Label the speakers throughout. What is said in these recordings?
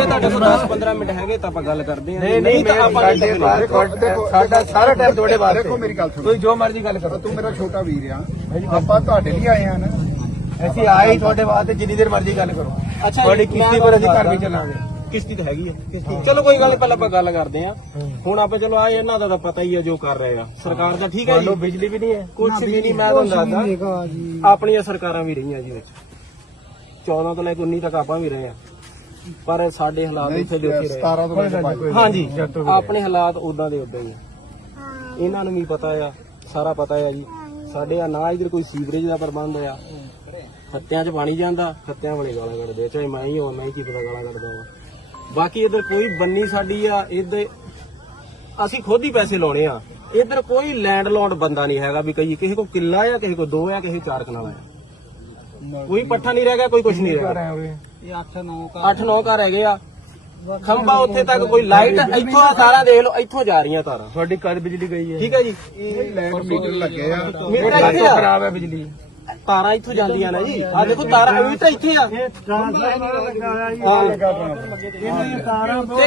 Speaker 1: ਜੇ ਤੁਹਾਡੇ ਕੋਲ 10 15 ਮਿੰਟ ਹੈਗੇ ਤਾਂ ਆਪਾਂ ਗੱਲ ਕਰਦੇ ਹਾਂ।
Speaker 2: ਨਹੀਂ ਨਹੀਂ
Speaker 1: ਤਾਂ ਆਪਾਂ ਨਹੀਂ
Speaker 2: ਸਾਡੇ
Speaker 1: ਟੱਕਦੇ।
Speaker 2: ਬਾਰੇ ਸਾਡਾ ਸਾਰਾ ਟਾਈਮ ਤੁਹਾਡੇ ਵਾਸਤੇ
Speaker 3: ਦੇਖੋ ਮੇਰੀ ਗੱਲ ਸੁਣੋ।
Speaker 2: ਤੁਸੀਂ ਜੋ ਮਰਜ਼ੀ ਗੱਲ ਕਰੋ।
Speaker 3: ਤੂੰ ਮੇਰਾ ਛੋਟਾ ਵੀਰ ਆ। ਆਪਾਂ ਤੁਹਾਡੇ ਲਈ ਆਏ ਆ ਨਾ।
Speaker 2: ਅਸੀਂ ਆਏ ਹੀ ਤੁਹਾਡੇ ਵਾਸਤੇ ਜਿੰਨੀ ਦੇਰ ਮਰਜ਼ੀ ਗੱਲ ਕਰੋ।
Speaker 1: ਅੱਛਾ
Speaker 2: ਤੁਹਾਡੀ
Speaker 1: ਜੀ,
Speaker 2: ਕਿਸ਼ਤੀ
Speaker 1: ਮੈਂ
Speaker 2: ਪਰ ਅਸੀਂ ਘਰ ਵੀ
Speaker 1: ਦੱਸਦਾ।
Speaker 2: ਚੱਲਾਂਗੇ।
Speaker 1: ਕਿਸ਼ਤੀ ਤਾਂ ਹੈਗੀ ਹੈ। ਚਲੋ ਕੋਈ ਗੱਲ ਪਹਿਲਾਂ ਆਪਾਂ ਗੱਲ ਕਰਦੇ ਹਾਂ। ਹੁਣ ਆਪਾਂ ਚਲੋ ਆ ਇਹਨਾਂ ਦਾ ਤਾਂ ਪਤਾ ਹੀ ਹੈ ਜੋ ਕਰ ਰਹੇ ਆ। ਸਰਕਾਰ ਦਾ ਠੀਕ ਹੈ ਜੀ?
Speaker 2: ਬਿਜਲੀ ਵੀ ਨਹੀਂ ਹੈ।
Speaker 1: ਕੁਝ ਵੀ ਨਹੀਂ ਮੈਂ ਤੁਹਾਨੂੰ ਦੱਸਦਾ। ਆਪਣੀਆਂ ਸਰਕਾਰਾਂ ਵੀ ਰਹੀਆਂ ਜੀ ਵਿੱਚ। 14 ਤੋਂ ਲੈ ਕੇ 19 ਤੱਕ ਆਪਾਂ ਵੀ ਰਹੇ ਆ ਪਰ ਸਾਡੇ ਹਾਲਾਤ ਇੱਥੇ ਦੇ ਉੱਤੇ ਰਹੇ।
Speaker 3: 17 ਤੋਂ ਲੈ ਕੇ ਪੰਜ।
Speaker 1: ਹਾਂਜੀ ਆਪਣੇ ਹਾਲਾਤ ਉਦਾਂ ਦੇ ਉਦਾਂ ਹੀ ਆ। ਇਹਨਾਂ ਨੂੰ ਵੀ ਪਤਾ ਆ ਸਾਰਾ ਪਤਾ ਆ ਜੀ। ਸਾਡੇ ਆ ਨਾ ਇਧਰ ਕੋਈ ਸੀਵਰੇਜ ਦਾ ਪ੍ਰਬੰਧ ਆ। ਖੱਤਿਆਂ 'ਚ ਪਾਣੀ ਜਾਂਦਾ ਖੱਤਿਆਂ ਵਾਲੇ ਗਾਲਾਂ ਕੱਢਦੇ ਆ। ਚਾਹੇ ਮੈਂ ਹੀ ਹੋਵਾਂ ਮੈਂ ਹੀ ਕੀ ਪਤਾ ਗਾਲਾਂ ਕੱਢਦਾ ਹਾਂ ਬਾਕੀ ਇਧਰ ਕੋਈ ਬੰਨੀ ਸਾਡੀ ਆ ਇੱਧਰ ਅਸੀਂ ਖੁਦ ਹੀ ਪੈਸੇ ਲਾਉਣੇ ਆ। ਇੱਧਰ ਕੋਈ ਲੈਂਡ ਲੋਡ ਬੰਦਾ ਨਹੀਂ ਹੈਗਾ ਵੀ ਕਹੀਏ ਕਿਸੇ ਕੋ ਕਿੱਲਾ ਆ ਕਿਸੇ ਕੋ ਦੋ ਆ ਕਿਸੇ ਚਾਰ ਕਨਾਲ ਆ। ਕੋਈ ਪੱਠਾ ਨਹੀਂ ਰਹਿ ਗਿਆ ਕੋਈ ਕੁਝ ਨਹੀਂ ਰਹਿ ਗਿਆ।
Speaker 2: ਇਹ 8 9
Speaker 1: ਅੱਠ ਨੌ ਘਰ ਹੈਗੇ ਆ। ਖੰਭਾ ਉੱਥੇ ਤੱਕ ਕੋਈ ਲਾਈਟ ਇੱਥੋਂ ਆ ਸਾਰਾ ਦੇਖ ਲਓ ਇੱਥੋਂ ਜਾ ਰਹੀਆਂ ਤਾਰਾਂ।
Speaker 2: ਤੁਹਾਡੀ ਕਦ ਬਿਜਲੀ ਗਈ ਹੈ।
Speaker 1: ਠੀਕ ਹੈ ਜੀ?
Speaker 3: ਲੈਂਡ ਮੀਟਰ ਲੱਗੇ ਆ।
Speaker 1: ਮੀਟਰ ਇੱਥੇ
Speaker 2: ਤੋਂ
Speaker 1: ਆ
Speaker 2: ਖਰਾਬ ਹੈ ਬਿਜਲੀ।
Speaker 1: ਤਾਰਾਂ ਇੱਥੋਂ ਜਾਂਦੀਆਂ ਨੇ ਜੀ। ਆ ਦੇਖੋ ਤਾਰਾਂ ਮੀਟਰ ਇੱਥੇ ਆ। ਤੇ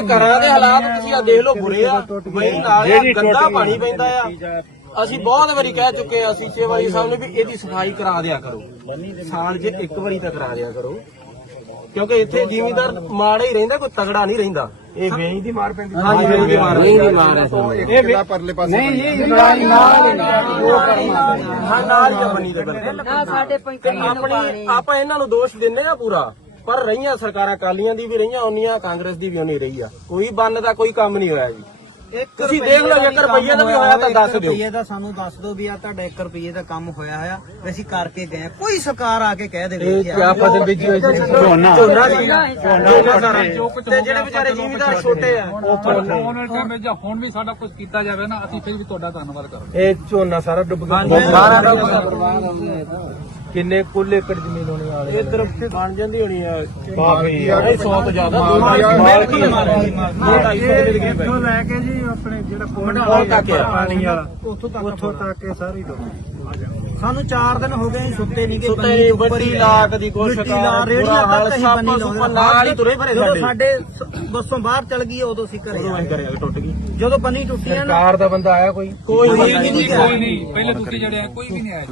Speaker 1: ਘਰਾਂ ਦੇ ਹਾਲਾਤ ਤੁਸੀਂ ਆ ਦੇਖ ਲਓ ਬੁਰੇ ਆ। ਮਈ ਨਾਲ ਗੰਦਾ ਪਾਣੀ ਪੈਂਦਾ ਆ। ਅਸੀਂ ਬਹੁਤ ਵਾਰੀ ਕਹਿ ਚੁੱਕੇ ਆ ਅਸੀਂ ਸੇਵਾਲੀ ਸਾਹਿਬ ਨੇ ਵੀ ਇਹਦੀ ਸਫ਼ਾਈ ਕਰਾ ਦਿਆ ਕਰੋ। ਸਾਲ 'ਚ ਇੱਕ ਵਾਰੀ ਤਾਂ ਕਰਾ ਦਿਆ ਕਰੋ। ਕਿਉਂਕਿ ਇੱਥੇ ਜ਼ਿਮੀਂਦਾਰ ਮਾੜਾ ਹੀ ਰਹਿੰਦਾ ਕੋਈ ਤਗੜਾ ਨਹੀਂ ਰਹਿੰਦਾ।
Speaker 2: ਇਹ ਵੇਈ ਦੀ ਮਾਰ ਪੈਂਦੀ।
Speaker 1: ਹਾਂਜੀ ਵੇਈ ਦੀ ਮਾਰ ਨਹੀਂ ਮਾਰ
Speaker 3: ਇੱਕ ਕਿਲਾ ਪਰਲੇ ਪਾਸੇ ਨਹੀਂ
Speaker 2: ਇਹ ਲੜਾਈ ਨਾਲ
Speaker 1: ਹਾਂ ਨਾਲ ਹੀ ਬਣੀ ਦੇ ਬਿਲਕੁਲ। ਤੇ ਆਪਣੀ ਆਪਾਂ ਇਹਨਾਂ ਨੂੰ ਦੋਸ਼ ਦਿੰਨੇ ਆ ਪੂਰਾ। ਪਰ ਰਹੀਆਂ ਸਰਕਾਰਾਂ ਕਾਲੀਆਂ ਦੀ ਵੀ ਰਹੀਆਂ ਉਨੀਆਂ ਕਾਂਗਰਸ ਦੀ ਵੀ ਉਨੀ ਰਹੀ ਆ। ਕੋਈ ਬੰਨ ਦਾ ਕੋਈ ਕੰਮ ਨਹੀਂ ਹੋਇਆ ਜੀ। ਤੁਸੀਂ ਦੇਖ ਲਓ ਜੇ ਰੁਪਈਏ ਦਾ ਵੀ ਹੋਇਆ ਤਾਂ ਦੱਸ ਦਿਓ।
Speaker 4: ਰੁਪਈਏ ਦਾ ਸਾਨੂੰ ਦੱਸ ਦਿਓ ਵੀ ਆ ਤੁਹਾਡਾ 1 ਰੁਪਈਏ ਦਾ ਕੰਮ ਹੋਇਆ ਹੋਇਆ ਅਸੀਂ ਕਰਕੇ ਗਏ। ਕੋਈ ਸਰਕਾਰ ਆ ਕੇ ਕਹਿ ਦੇਵੇ
Speaker 2: ਇਹ ਕਿਆ ਫਸਲ ਬੀਜੀ ਹੋਈ ਸੀ?
Speaker 1: ਝੋਨਾ। ਝੋਨਾ। ਜੀ ਝੋਨਾ ਸਾਰਾ ਤੇ ਜਿਹੜੇ ਵਿਚਾਰੇ ਜ਼ਿਮੀਂਦਾਰ ਛੋਟੇ ਆ।
Speaker 5: ਵਾਲੇ ਟਾਈਮ ਵਿੱਚ ਜਾਂ ਹੁਣ ਵੀ ਸਾਡਾ ਕੁਝ ਕੀਤਾ ਜਾਵੇ ਨਾ ਅਸੀਂ ਫਿਰ ਵੀ ਤੁਹਾਡਾ ਧੰਨਵਾਦ ਕਰਾਂਗੇ।
Speaker 2: ਇਹ ਝੋਨਾ ਸਾਰਾ ਡੁੱਬ ਗਿਆ। ਸਾਰਾ ਕਿੰਨੇ ਕੁੱਲ ਏਕੜ ਜ਼ਮੀਨ ਹੋਣੀ ਵਾਲੀ
Speaker 1: ਇੱਧਰ ਬਣ ਜਾਂਦੀ ਹੋਣੀ ਆ
Speaker 2: ਕਾਫੀ
Speaker 1: ਨਹੀਂ 100 ਤੋਂ ਜ਼ਿਆਦਾ ਦੋ
Speaker 3: ਮਾਲ
Speaker 1: ਢਾਈ
Speaker 3: ਮਾਲ
Speaker 1: ਕੀ ਮਾਲ ਦੋ ਢਾਈ ਸੌ ਦੇ ਗਏ ਪਏ
Speaker 2: ਲੈ ਕੇ ਜੀ ਆਪਣੇ ਜਿਹੜਾ
Speaker 1: ਤੱਕ ਆ।
Speaker 2: ਪਾਣੀ ਵਾਲਾ
Speaker 4: ਉੱਥੋਂ ਤੱਕ
Speaker 2: ਉੱਥੋਂ ਤੱਕ ਇਹ ਸਾਰੀ ਡੁੱਬ
Speaker 4: ਸਾਨੂੰ 4 ਦਿਨ ਹੋ ਗਏ ਸੁੱਤੇ ਨਹੀਂ ਗਏ
Speaker 1: ਸੁੱਤੇ ਵੱਡੀ ਲਾਕ ਦੀ ਕਰ,
Speaker 4: ਲਾ,
Speaker 1: ਬੁਰਾ ਹਾਲ,
Speaker 4: ਤੱਕ ਅਸੀਂ ਬੰਨੀ ਲਾਉਂਦੇ
Speaker 1: ਨਾਲ ਹੀ ਤੁਰੇ ਫਿਰੇ
Speaker 4: ਜਦੋਂ
Speaker 1: ਸਾਡੇ।
Speaker 4: ਸਾਡੇ ਬੱਸੋਂ ਬਾਹਰ ਚਲ ਗਈ ਉਦੋਂ ਅਸੀਂ ਘਰੇ
Speaker 1: ਉਦੋਂ
Speaker 4: ਆ
Speaker 1: ਅਸੀਂ ਕਰਿਆ ਟੁੱਟ ਗਈ।
Speaker 4: ਜਦੋਂ ਬੰਨੀ ਟੁੱਟੀ ਆ ਨਾ
Speaker 2: ਸਰਕਾਰ ਦਾ ਬੰਦਾ ਆਇਆ ਕੋਈ?
Speaker 1: ਕੋਈ
Speaker 4: ਕੋਈ
Speaker 1: ਨਹੀਂ।
Speaker 5: ਕੋਈ ਨਹੀਂ ਪਹਿਲੇ ਤੁਸੀਂ ਜਿਹੜੇ ਆ ਕੋਈ ਵੀ ਨਹੀਂ ਆਇਆ।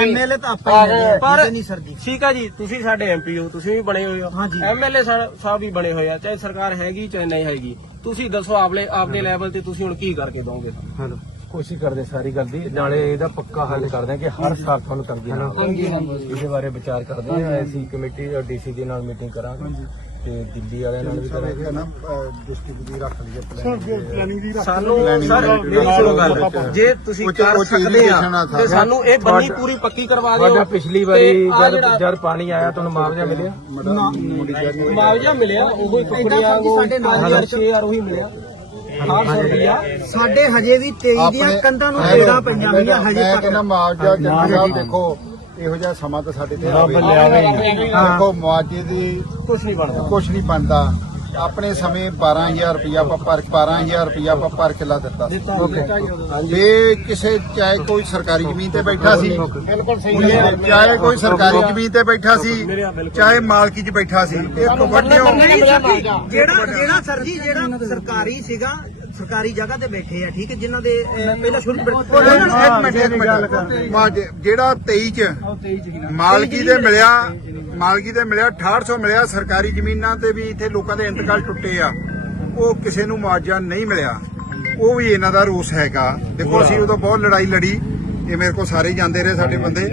Speaker 4: ਐਮਐਲਏ ਤਾਂ ਆਪਾਂ ਹੀ ਹੈਗੇ ਆ,
Speaker 1: ਪਰ
Speaker 4: ਠੀਕ ਹੈ ਨਹੀਂ ਸਰ ਜੀ।
Speaker 1: ਠੀਕ ਆ ਜੀ ਤੁਸੀਂ ਸਾਡੇ ਐਮਪੀ ਹੋ ਤੁਸੀਂ ਵੀ ਬਣੇ ਹੋਏ ਹੋ।
Speaker 4: ਹਾਂਜੀ।
Speaker 1: ਐਮਐਲਏ ਸਾਹਿਬ ਵੀ ਬਣੇ ਹੋਏ ਆ ਚਾਹੇ ਸਰਕਾਰ ਹੈਗੀ ਚਾਹੇ ਨਹੀਂ ਹੈਗੀ। ਤੁਸੀਂ ਦੱਸੋ ਆਪਲੇ ਆਪਣੇ ਲੈਵਲ ਤੇ ਤੁਸੀਂ ਹੁਣ ਕੀ ਕਰਕੇ ਦੋਗੇ?
Speaker 2: ਹਲੋ। ਕੋਸ਼ਿਸ਼ ਕਰਦੇ ਸਾਰੀ ਗੱਲ ਦੀ। ਨਾਲੇ ਇਹਦਾ ਪੱਕਾ ਹੱਲ ਕਰਦੇ ਆ ਕਿ ਹਰ ਸਾਲ ਤੁਹਾਨੂੰ ਕਰਦੇ ਹਾਂ। ਇਹਦੇ ਬਾਰੇ ਵਿਚਾਰ ਕਰਦੇ ਆ ਅਸੀਂ ਕਮੇਟੀ ਔਰ ਡੀਸੀ ਦੇ ਨਾਲ ਮੀਟਿੰਗ ਕਰਾਂਗੇ। ਤੇ ਦਿੱਲੀ ਵਾਲਿਆਂ ਨਾਲ ਵੀ ਕਰਾਂਗੇ।
Speaker 3: ਨਾ ਡਿਸਟ੍ਰਿਕਟ ਦੀ ਰੱਖ ਲਈਏ ਪਲਾਨ
Speaker 1: ਸਾਨੂੰ ਸਰ ਮੇਰੀ ਸੁਣੋ ਗੱਲ। ਜੇ ਤੁਸੀਂ ਕਰ ਸਕਦੇ ਆ ਤੇ ਸਾਨੂੰ ਇਹ ਬੰਨੀ ਪੂਰੀ ਪੱਕੀ ਕਰਵਾ ਦਿਓ।
Speaker 2: ਪਿਛਲੀ ਵਾਰੀ ਜਦ ਜਦ ਪਾਣੀ ਆਇਆ ਤੁਹਾਨੂੰ ਮੁਆਵਜ਼ਾ ਮਿਲਿਆ?
Speaker 1: ਮੁਆਵਜ਼ਾ ਮਿਲਿਆ ਉਹ ਹੀ ਕੁਕੜੀਆਂ ਨੂੰ 5000 6000 ਉਹੀ ਮਿਲਿਆ। 800 ਰੁਪਇਆ
Speaker 4: ਸਾਡੇ ਹਜੇ ਵੀ 23 ਦੀਆਂ ਕੰਧਾਂ ਨੂੰ ਤੇੜਾ ਪਈਆਂ ਹੋਈਆਂ ਹਜੇ
Speaker 3: ਮੈਂ
Speaker 4: ਤੱਕ।
Speaker 3: ਕਹਿੰਦਾ ਮੁਆਵਜ਼ਾ ਜੱਜ ਸਾਹਿਬ ਦੇਖੋ ਇਹੋ ਜਿਹਾ ਸਮਾਂ ਤਾਂ ਸਾਡੇ ਤੇ ਆਵੇ
Speaker 2: ਲਿਆਵੇ।
Speaker 3: ਦੇਖੋ ਮੁਆਵਜ਼ੇ ਦੀ
Speaker 1: ਕੁਝ ਨਹੀਂ ਬਣਦਾ।
Speaker 3: ਕੁਝ ਨਹੀਂ ਬਣਦਾ। ਆਪਣੇ ਸਮੇਂ 12000 ਰੁਪਇਆ ਆਪਾਂ ਪਰ 12000 ਰੁਪਇਆ ਆਪਾਂ ਪਰ ਕਿੱਲਾ ਦਿੱਤਾ। ਸੀ ਜੇ ਕਿਸੇ ਚਾਹੇ ਕੋਈ ਸਰਕਾਰੀ ਜ਼ਮੀਨ ਤੇ ਬੈਠਾ ਸੀ ਬਿਲਕੁਲ ਸਹੀ ਚਾਹੇ ਕੋਈ ਸਰਕਾਰੀ ਜ਼ਮੀਨ ਤੇ ਬੈਠਾ ਸੀ ਚਾਹੇ ਮਾਲਕੀ 'ਚ ਬੈਠਾ ਸੀ ਇੱਕ ਵੱਡਿਓ
Speaker 4: ਨਹੀਂ ਸਰ ਜੀ, ਜਿਹੜਾ ਜਿਹੜਾ ਸਰ ਜੀ ਜਿਹੜਾ ਸਰਕਾਰੀ ਸੀਗਾ ਸਰਕਾਰੀ ਜਗ੍ਹਾ ਤੇ ਬੈਠੇ ਆ ਠੀਕ ਹੈ ਜਿਨ੍ਹਾਂ ਦੇ ਅਹ, ਪਹਿਲਾਂ ਸ਼ੁਰੂ
Speaker 3: ਇੱਕ ਮਿੰਟ ਇੱਕ ਮਿੰਟ। ਮਾ- ਜਿਹੜਾ 23 ਚ ਮਾਲਕੀ ਦੇ ਮਿਲਿਆ ਮਾਲਕੀ ਦੇ ਮਿਲਿਆ 6800 ਮਿਲਿਆ ਸਰਕਾਰੀ ਜ਼ਮੀਨਾਂ ਤੇ ਵੀ ਇੱਥੇ ਲੋਕਾਂ ਦੇ ਇੰਤਕਾਲ ਟੁੱਟੇ ਆ। ਉਹ ਕਿਸੇ ਨੂੰ ਮੁਆਵਜ਼ਾ ਨਹੀਂ ਮਿਲਿਆ। ਉਹ ਵੀ ਇਹਨਾਂ ਦਾ ਰੋਸ ਹੈਗਾ। ਦੇਖੋ ਅਸੀਂ ਉਦੋਂ ਬਹੁਤ ਲੜਾਈ ਲੜੀ। ਇਹ ਮੇਰੇ ਕੋਲ ਸਾਰੇ ਜਾਂਦੇ ਰਹੇ ਸਾਡੇ ਬੰਦੇ।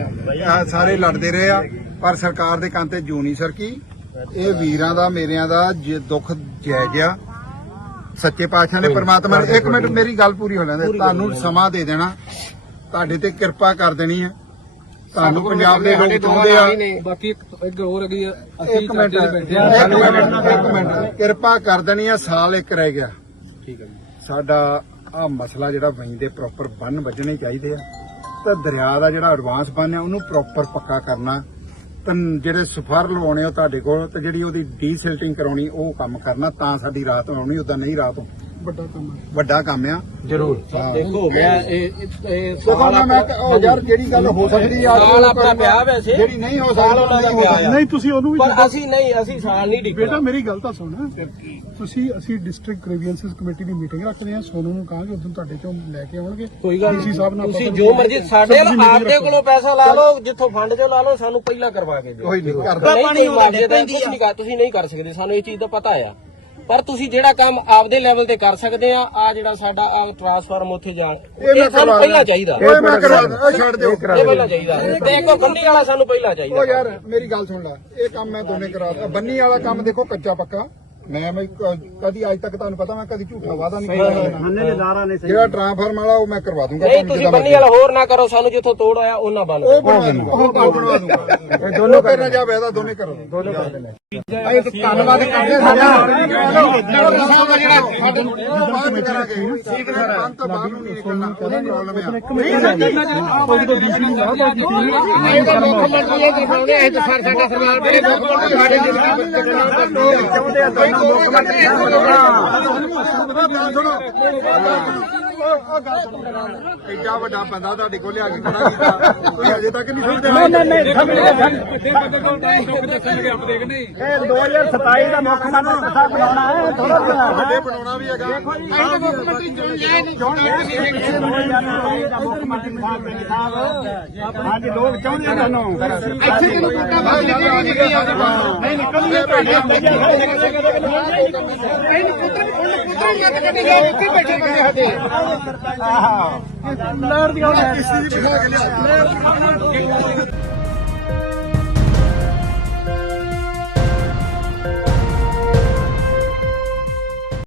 Speaker 3: ਸਾਰੇ ਲੜਦੇ ਰਹੇ ਆ। ਪਰ ਸਰਕਾਰ ਦੇ ਕੰਨ ਤੇ ਜੂ ਨਹੀਂ ਸਰਕੀ। ਇਹ ਵੀਰਾਂ ਦਾ ਮੇਰਿਆਂ ਦਾ ਜੇ ਦੁੱਖ ਜਾਇਜ਼ ਆ ਸੱਚੇ ਪਾਤਸ਼ਾਹ ਨੇ ਪ੍ਰਮਾਤਮਾ ਨੇ ਇੱਕ ਮਿੰਟ ਮੇਰੀ ਗੱਲ ਪੂਰੀ ਹੋ ਲੈਂਦੇ। ਤੁਹਾਨੂੰ ਸਮਾਂ ਦੇ ਦੇਣਾ। ਤੁਹਾਡੇ ਤੇ ਕਿਰਪਾ ਕਰ ਦੇਣੀ ਹੈ। ਤੁਹਾਨੂੰ ਪੰਜਾਬ ਦੇ ਲੋਕ ਚਾਹੁੰਦੇ ਆ।
Speaker 5: ਬਾਕੀ ਇੱਕ ਹੋਰ
Speaker 3: ਇੱਕ
Speaker 5: ਅਸੀਂ
Speaker 3: ਮਿੰਟ
Speaker 5: ਸਾਡੇ ਬੈਠੇ ਆ।
Speaker 3: ਇੱਕ ਮਿੰਟ ਇੱਕ ਮਿੰਟ। ਕਿਰਪਾ ਕਰ ਦੇਣੀ ਆ ਸਾਲ ਇੱਕ ਰਹਿ ਗਿਆ। ਠੀਕ ਹੈ ਸਾਡਾ ਆ ਮਸਲਾ ਜਿਹੜਾ ਵਹੀਂ ਦੇ ਪ੍ਰੋਪਰ ਬੰਨ ਵੱਜਣੇ ਚਾਹੀਦੇ ਆ। ਤਾਂ ਦਰਿਆ ਦਾ ਜਿਹੜਾ ਐਡਵਾਂਸ ਬੰਨ ਆ ਉਹਨੂੰ ਪ੍ਰੋਪਰ ਪੱਕਾ ਕਰਨਾ। ਤਾਂ ਜਿਹੜੇ ਸਫਰ ਲਵਾਉਣੇ ਉਹ ਤੁਹਾਡੇ ਕੋਲ ਤੇ ਜਿਹੜੀ ਉਹਦੀ ਡੀਸਿਲਟਿੰਗ ਕਰਾਉਣੀ ਉਹ ਕੰਮ ਕਰਨਾ। ਤਾਂ ਸਾਡੀ ਰਾਤ ਆਉਣੀ ਉਦਾਂ ਨਹੀਂ ਰਾਤ
Speaker 6: ਵੱਡਾ ਕੰਮ ਹੈ
Speaker 3: ਵੱਡਾ ਕੰਮ ਆ।
Speaker 2: ਜ਼ਰੂਰ।
Speaker 1: ਦੇਖੋ ਮੈਂ ਇਹ ਇਹ-
Speaker 3: ਦੇਖੋ
Speaker 1: ਸਾਲ
Speaker 3: ਮੈਂ ਉਹ ਯਾਰ ਜਿਹੜੀ ਗੱਲ ਹੋ ਸਕਦੀ ਆ
Speaker 1: ਸਾਲ ਆਪਣਾ ਪਿਆ ਵੈਸੇ।
Speaker 3: ਜਿਹੜੀ ਨਹੀਂ ਹੋ
Speaker 1: ਸਾਲ
Speaker 3: ਸਕਦੀ
Speaker 1: ਉਹਨਾਂ ਦਾ ਪਿਆ ਆ।
Speaker 6: ਨਹੀਂ ਤੁਸੀਂ ਉਹਨੂੰ ਵੀ
Speaker 1: ਪਰ ਅਸੀਂ ਨਹੀਂ ਅਸੀਂ ਸਾਲ ਨਹੀਂ
Speaker 6: ਬੇਟਾ
Speaker 1: ਡਿੱਗਣਾ
Speaker 6: ਮੇਰੀ ਗੱਲ ਤਾਂ ਸੁਣ। ਤੁਸੀਂ ਅਸੀਂ ਡਿਸਟ੍ਰਿਕਟ ਗ੍ਰੀਵੈਂਸਸ ਕਮੇਟੀ ਦੀ ਮੀਟਿੰਗ ਰੱਖਦੇ ਹਾਂ। ਸੋਨੂੰ ਨੂੰ ਕਹਾਂਗੇ ਉਦੋਂ ਤੁਹਾਡੇ ਚੋਂ ਲੈ ਕੇ ਆਉਣਗੇ।
Speaker 1: ਕੋਈ ਗੱਲ
Speaker 6: DC ਸਾਹਿਬ ਨਾਲ
Speaker 1: ਤੁਸੀਂ
Speaker 6: ਆਪਾਂ
Speaker 1: ਜੋ ਮਰਜ਼ੀ ਸਾਡੇ
Speaker 6: ਤੁਸੀਂ meeting
Speaker 1: ਆਪਦੇ
Speaker 6: ਰੱਖੋ।
Speaker 1: ਕੋਲੋਂ ਪੈਸਾ ਲਾ ਲਓ ਜਿੱਥੋਂ ਫੰਡ ਚੋਂ ਲਾ ਲਓ ਸਾਨੂੰ ਪਹਿਲਾਂ ਕਰਵਾ ਕੇ ਦਿਓ।
Speaker 3: ਕੋਈ ਨਹੀਂ ਕਰਦਾ
Speaker 1: ਨਹੀਂ
Speaker 4: ਪਾਣੀ
Speaker 1: ਕੋਈ
Speaker 4: ਉਹਦਾ
Speaker 1: ਮਾਰਜੇ ਦਾ
Speaker 4: ਆ।
Speaker 1: ਨਹੀਂ ਕਰ ਤੁਸੀਂ ਨਹੀਂ ਕਰ ਸਕਦੇ ਸਾਨੂੰ ਇਹ ਚੀਜ਼ ਦਾ ਪਤਾ ਆ। ਪਰ ਤੁਸੀਂ ਜਿਹੜਾ ਕੰਮ ਆਪਦੇ ਲੈਵਲ ਤੇ ਕਰ ਸਕਦੇ ਆ ਆ ਜਿਹੜਾ ਸਾਡਾ ਆ ਟਰਾਂਸਫਾਰਮ ਉੱਥੇ ਜਾਣ
Speaker 3: ਇਹ
Speaker 1: ਇਹ ਸਾਨੂੰ ਪਹਿਲਾਂ ਚਾਹੀਦਾ।
Speaker 3: ਓਏ ਮੈਂ ਕਰਵਾ ਦਿੰਦਾ ਉਹ ਛੱਡ ਦਿਓ।
Speaker 1: ਇਹ ਪਹਿਲਾਂ ਚਾਹੀਦਾ ਉਹ ਬੰਦੀ ਵਾਲਾ ਸਾਨੂੰ ਪਹਿਲਾਂ
Speaker 3: ਉਹ
Speaker 1: ਚਾਹੀਦਾ
Speaker 3: ਯਾਰ ਮੇਰੀ ਗੱਲ ਸੁਣ ਲੈ। ਇਹ ਕੰਮ ਮੈਂ ਦੋਨੇ ਕਰਾ ਬੰਨੀ ਵਾਲਾ ਕੰਮ ਦੇਖੋ ਕੱਚਾ ਪੱਕਾ। ਮੈਂ ਮੈਂ ਕ- ਕਦੀ ਅੱਜ ਤੱਕ ਤੁਹਾਨੂੰ ਪਤਾ ਮੈਂ ਕਦੀ ਝੂਠਾ ਵਾਦਾ ਨਹੀਂ ਕੀਤਾ। ਜਿਹੜਾ ਟ੍ਰਾਂਸਫਾਰਮ ਵਾਲਾ ਉਹ ਮੈਂ ਕਰਵਾ ਦੂੰਗਾ
Speaker 1: ਨਹੀਂ ਤੁਸੀਂ ਬੰਨੀ ਵਾਲਾ ਹੋਰ ਨਾ ਕਰੋ ਸਾਨੂੰ ਜਿੱਥੋਂ ਤੋੜ ਆਇਆ ਉਹਨਾਂ ਬੰਨ
Speaker 3: ਉਹ ਬਣਵਾ ਦੂੰਗਾ ਉਹ ਬਣਵਾ ਦੂੰਗਾ। ਇਹ ਦੋਨੋਂ ਕਰਨਾ। ਜਾ ਵੈਦਾ ਦੋਨੇ ਕਰੋ। ਦੋਨੇ ਕਰ ਲੈਣੇ ਅਸੀਂ ਤਾਂ ਧੰਨਵਾਦ ਕਰਦੇ ਸਾਡਾ। ਚਲੋ ਸਾਹਿਬ ਦਾ ਜਿਹੜਾ ਸਾਡੇ ਬਾਅਦ ਵਿੱਚ ਕਰਾਂਗੇ। ਠੀਕ ਹੈ ਸਰ। ਅੰਤ ਬਾਅਦ ਨੂੰ ਨਹੀਂ ਨਿਕਲਣਾ। ਉਹਦੀ ਪ੍ਰੋਬਲਮ ਆ। ਮੁੱਖ ਮੰਤਰੀ ਸਾਹਿਬ ਸੁਣੋ ਐਡਾ ਵੱਡਾ ਬੰਦਾ ਤੁਹਾਡੇ ਕੋਲ ਲਿਆ ਕੇ ਖੜਾ ਕੀਤਾ। ਤੁਸੀਂ ਅਜੇ ਤੱਕ ਨਹੀਂ ਸਮਝਦੇ ਨਹੀਂ ਨਹੀਂ
Speaker 5: ਨਹੀਂ
Speaker 6: 2027 ਦਾ ਮੁੱਖ ਮੰਤਰੀ ਬਣਾਉਣਾ ਹੈ ਥੋੜਾ
Speaker 3: ਵੱਡੇ ਬਣਾਉਣਾ ਵੀ ਹੈਗਾ।
Speaker 6: ਹਾਂਜੀ ਲੋਕ ਚਾਹੁੰਦੇ ਆ ਤੁਹਾਨੂੰ
Speaker 3: ਨਹੀਂ ਨਿਕਲੂਗੇ
Speaker 6: ਲਹਿਰ ਦੀ ਗੱਲ ਹੈ।
Speaker 3: ਕਿਸੇ ਦੀ ਬਿਠਾ ਕੇ ਲਿਆ